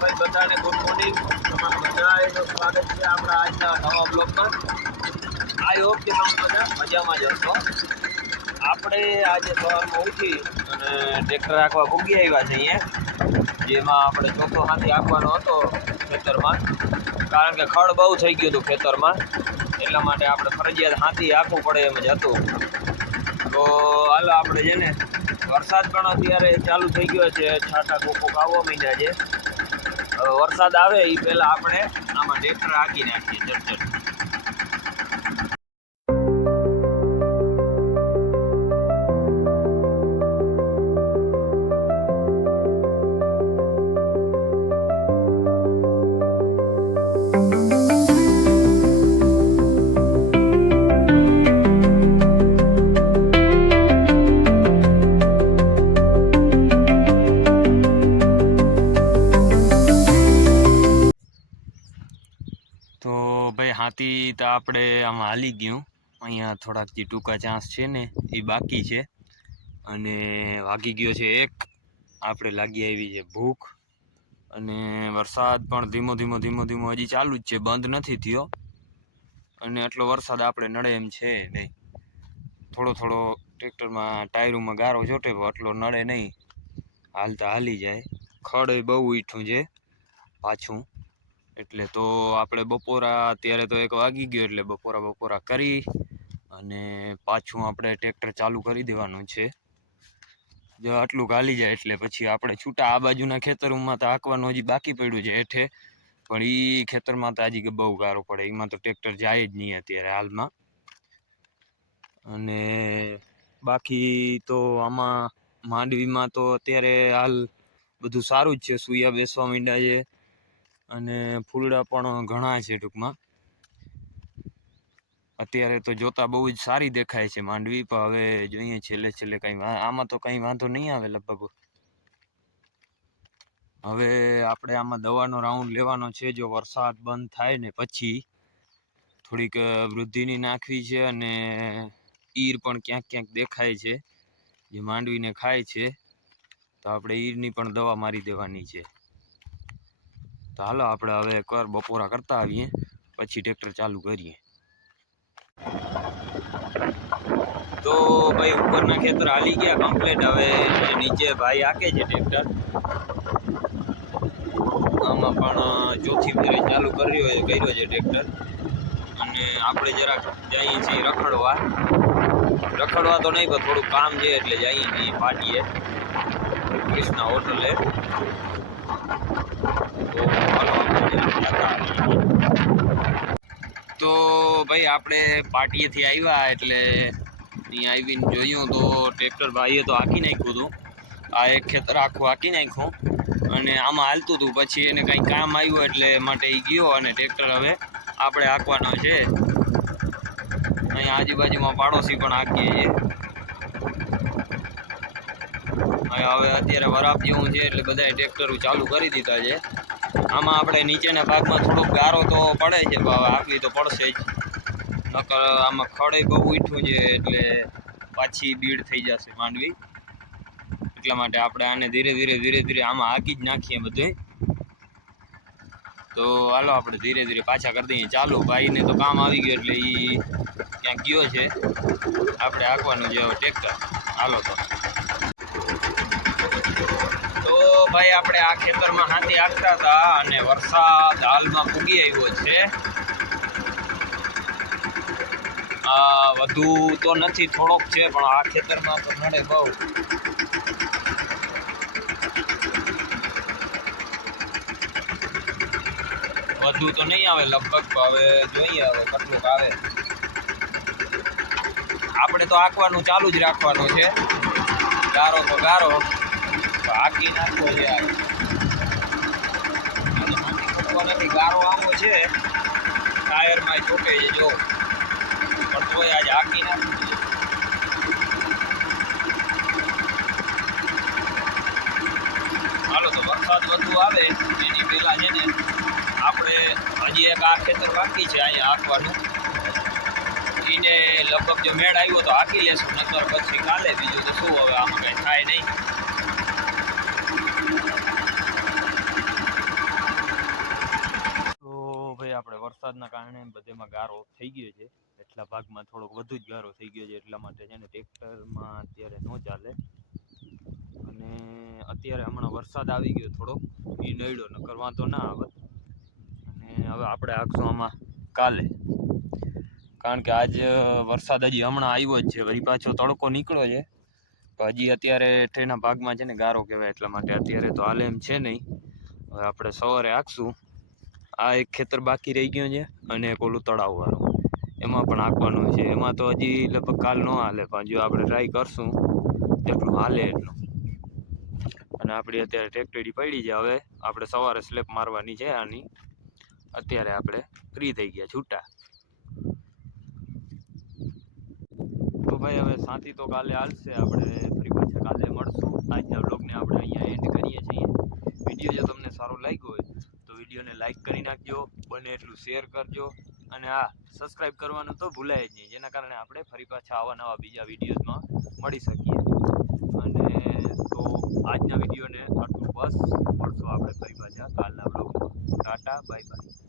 ભાઈ બધાને good morning. તમારા બધાનું સ્વાગત છે આપણા આજના નવા બ્લોગમાં આઈ હોપ કે તમે બધા મજામાં જ હશો. આપણે આજે સવારમાં ઉઠી અને ટ્રેક્ટર રાખવા ભૂગી આવ્યા છે અહીંયા, જેમાં આપણે ચોથો હાથી આપવાનો હતો ખેતરમાં. કારણ કે ખડ બહુ થઈ ગયું હતું ખેતરમાં, એટલા માટે આપણે ફરજિયાત હાથી આખવું પડે એમ જ હતું. તો હાલો આપણે છે ને, વરસાદ પણ અત્યારે ચાલુ થઈ ગયો છે. છાંટા કોકો આવવા માંડ્યા છે. વરસાદ આવે એ પહેલાં આપણે આમાં ટ્રેક્ટર હાંકી નાખીએ ચટ ભાઈ તો આપણે આમાં હાલી ગયું. અહીંયા થોડાક જે ટૂંકા ચાન્સ છે ને, એ બાકી છે. અને વાગી ગયો છે એક. આપણે લાગી આવી છે ભૂખ. અને વરસાદ પણ ધીમો ધીમો ધીમો ધીમો હજી ચાલુ જ છે, બંધ નથી થયો. અને એટલો વરસાદ આપણે નડે એમ છે નહીં. થોડો થોડો ટ્રેક્ટરમાં ટાયરોમાં ગારો જોટે એટલો નડે નહીં. હાલતા હાલી જાય. ખડ બહુ ઈઠું છે પાછું. એટલે તો આપણે બપોરા, અત્યારે તો એક વાગી ગયો એટલે બપોરા બપોરા કરી અને પાછું આપણે ટ્રેક્ટર ચાલુ કરી દેવાનું છે. જો આટલું ગાલી જાય એટલે પછી આપણે છૂટા આ બાજુના ખેતરોમાં તો હાંકવાનું હજી બાકી પડ્યું છે હેઠે. પણ એ ખેતરમાં તો હજી બહુ ગારો પડે. એમાં તો ટ્રેક્ટર જાય જ નહીં અત્યારે હાલમાં. અને બાકી તો આમાં માંડવીમાં તો અત્યારે હાલ બધું સારું જ છે. સૂયા બેસવા માંડ્યા છે. અને ફૂલડા પણ ઘણા છે ટૂંકમાં. અત્યારે તો જોતા બહુ જ સારી દેખાય છે માંડવી, પણ હવે જોઈએ છેલ્લે છેલ્લે કંઈ આમાં તો કંઈ વાંધો નહીં આવે લગભગ. હવે આપણે આમાં દવાનો રાઉન્ડ લેવાનો છે, જો વરસાદ બંધ થાય ને પછી થોડીક વૃદ્ધિની નાખવી છે અને ઈર પણ ક્યાંક ક્યાંક દેખાય છે. જે માંડવીને ખાય છે, તો આપણે ઈરની પણ દવા મારી દેવાની છે. તો હાલો આપણે હવે એકવાર બપોરા કરતા આવીએ, પછી ટ્રેક્ટર ચાલુ કરીએ. તો ભાઈ ઉપરના ખેતર હાલી ગયા કમ્પ્લેટ હવે નીચે ભાઈ આકે છે ટ્રેક્ટર. આમાં પણ ચોથી ફેરી ચાલુ કર્યો છે કર્યો છે ટ્રેક્ટર. અને આપણે જરાક જઈએ છીએ રખડવા. રખડવા તો નહીં, પણ થોડું કામ છે એટલે જઈએ છીએ પાટીએ. કૃષ્ણા હોટલે તો હાલો આપણે જતા આવીએ. તો ભાઈ આપણે પાટીએથી આવ્યા એટલે અહીંયા આવીને જોયું તો ટ્રેક્ટર ભાઈએ તો હાંકી નાખ્યું હતું. આ એક ખેતર આખું હાંકી નાખ્યું. અને આમાં હાલતું હતું. પછી એને કંઈ કામ આવ્યું એટલે માટે એ ગયો અને ટ્રેક્ટર હવે આપણે હાંકવાનો છે. અહીંયા આજુબાજુમાં પાડોશી પણ હાંકીએ છીએ. હવે અત્યારે વરાપ જેવું છે એટલે બધાએ ટ્રેક્ટરો ચાલુ કરી દીધા છે. આમાં આપણે નીચેના ભાગમાં થોડોક ગારો તો પડે છે આટલી તો પડશે જ. નકર આમાં ખડે બહુ ઉઠ્યું છે, એટલે પાછી બીડ થઈ જશે માંડવી. એટલા માટે આપણે આને ધીરે ધીરે ધીરે ધીરે આમાં હાકી જ નાખીએ બધે. તો હાલો આપણે ધીરે ધીરે પાછા કરી દઈએ. ચાલો, ભાઈને તો કામ આવી ગયું એટલે એ ક્યાંક ગયો છે. આપણે હાંકવાનું છે ટ્રેક્ટર. હાલો તો તો ભાઈ, આપણે આ ખેતરમાં હાથી હાંકતા હતા અને વરસાદ હાલમાં પૂગી આવ્યો છે. આ વધુ તો નથી, થોડોક છે, પણ આ ખેતરમાં તો નડે બહુ. વધુ તો નહીં આવે, લગભગ હવે જોઈએ હવે કેટલુંક આવે. આપણે તો આંકવાનું ચાલુ જ રાખવાનું છે. ગારો તો ગારો. હાકી નાખવો છે ગારો આવો છે. ટાયરમાં ચોટે છે, જો. પણ તોય આજે હાકી નાખવું છે. હાલો તો વરસાદ વધુ આવે, એની પહેલાં છે ને, આપણે હજી એક આ ખેતર બાકી છે અહીંયા હાંકવાનું. એને લગભગ જો મેળ આવ્યો તો હાંકી લેશું નતર પછી કાલે બીજું તો શું હવે આમાં કંઈ થાય નહીં. વરસાદના કારણે બધેમાં ગારો થઈ ગયો છે. એટલા ભાગમાં થોડોક વધુ જ ગારો થઈ ગયો છે એટલા માટે છે ને ટ્રેક્ટરમાં અત્યારે ન ચાલે. અને અત્યારે હમણાં વરસાદ આવી ગયો થોડોક એ નડ્યો નકર વાંધો ના આવે. અને હવે આપણે આખશું આમાં કાલે. કારણ કે આજ વરસાદ હજી હમણાં આવ્યો જ છે. વળી પાછો તડકો નીકળ્યો છે. તો હજી અત્યારે ઠેના ભાગમાં છે ને ગારો કહેવાય એટલા માટે અત્યારે તો હાલ એમ છે નહીં. હવે આપણે સવારે આખશું આ એક ખેતર બાકી રહી ગયું છે અને એક ઓલું તળાવવાળું એમાં પણ આંકવાનું છે. એમાં તો હજી લગભગ કાલ ન હાલે, પણ જો આપણે ટ્રાય કરશું, એટલું હાલે એટલું. અને આપણી અત્યારે ટ્રેક્ટરી પડી છે હવે. આપણે સવારે સ્લેપ મારવાની છે આની. અત્યારે આપણે ફ્રી થઈ ગયા, છૂટા. તો ભાઈ હવે સાથી તો કાલે હાલશે. આપણે ફરી પાછા કાલે મળશું. આજના બ્લોગને આપણે અહીંયા એન્ડ કરીએ છીએ. વીડિયો જો તમને સારો લાગ્યો હોય વિડીયોને લાઈક કરી નાખજો, બને એટલું શેર કરજો અને આ સબસ્ક્રાઈબ કરવાનું તો ભૂલાય જ નહીં, જેના કારણે આપણે ફરી પાછા આવા નવા બીજા વિડીયોઝમાં મળી શકીએ. અને તો આજના વિડીયોને આટલું બસ, મળશું આપણે ફરી પાછા કાલના બ્લોગમાં ટાટા બાય બાય